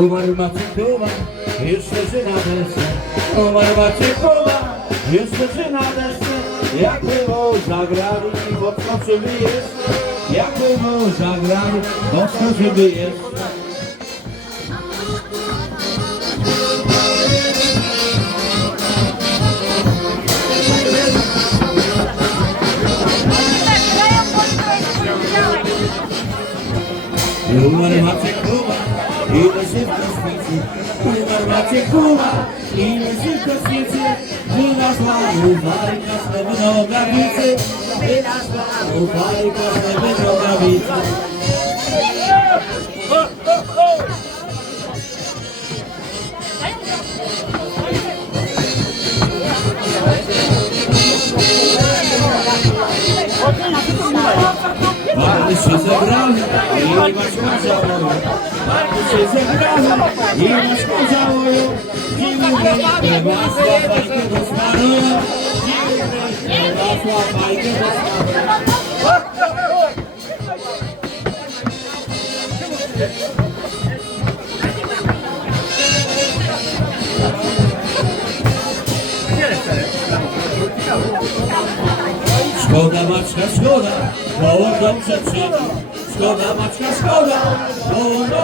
Umarł Maciekuba, już leży na desce. Umarł Maciekuba, już leży na desce. Jakby mu zagrali, podskoczymy jeszcze. Jakby mu zagrali, podskoczymy jeszcze. Umarł Maciekuba, ile się w kosmicy. Umarł Maciekuba, ile się w kosmicy. Wynasła mu fajka z lewej nogawicy. Wynasła mu fajka z lewej nogawicy. Się zebrali i masz zawoją. Się zebrali i masz zawoją. Dziwi rękę, masła fajkę dostaną. Dziwi rękę, masła fajkę dostaną. Szkoda Maczka, szkoda, bo on dobrze czyni. Szkoda Maczka, szkoda, bo on dobrze.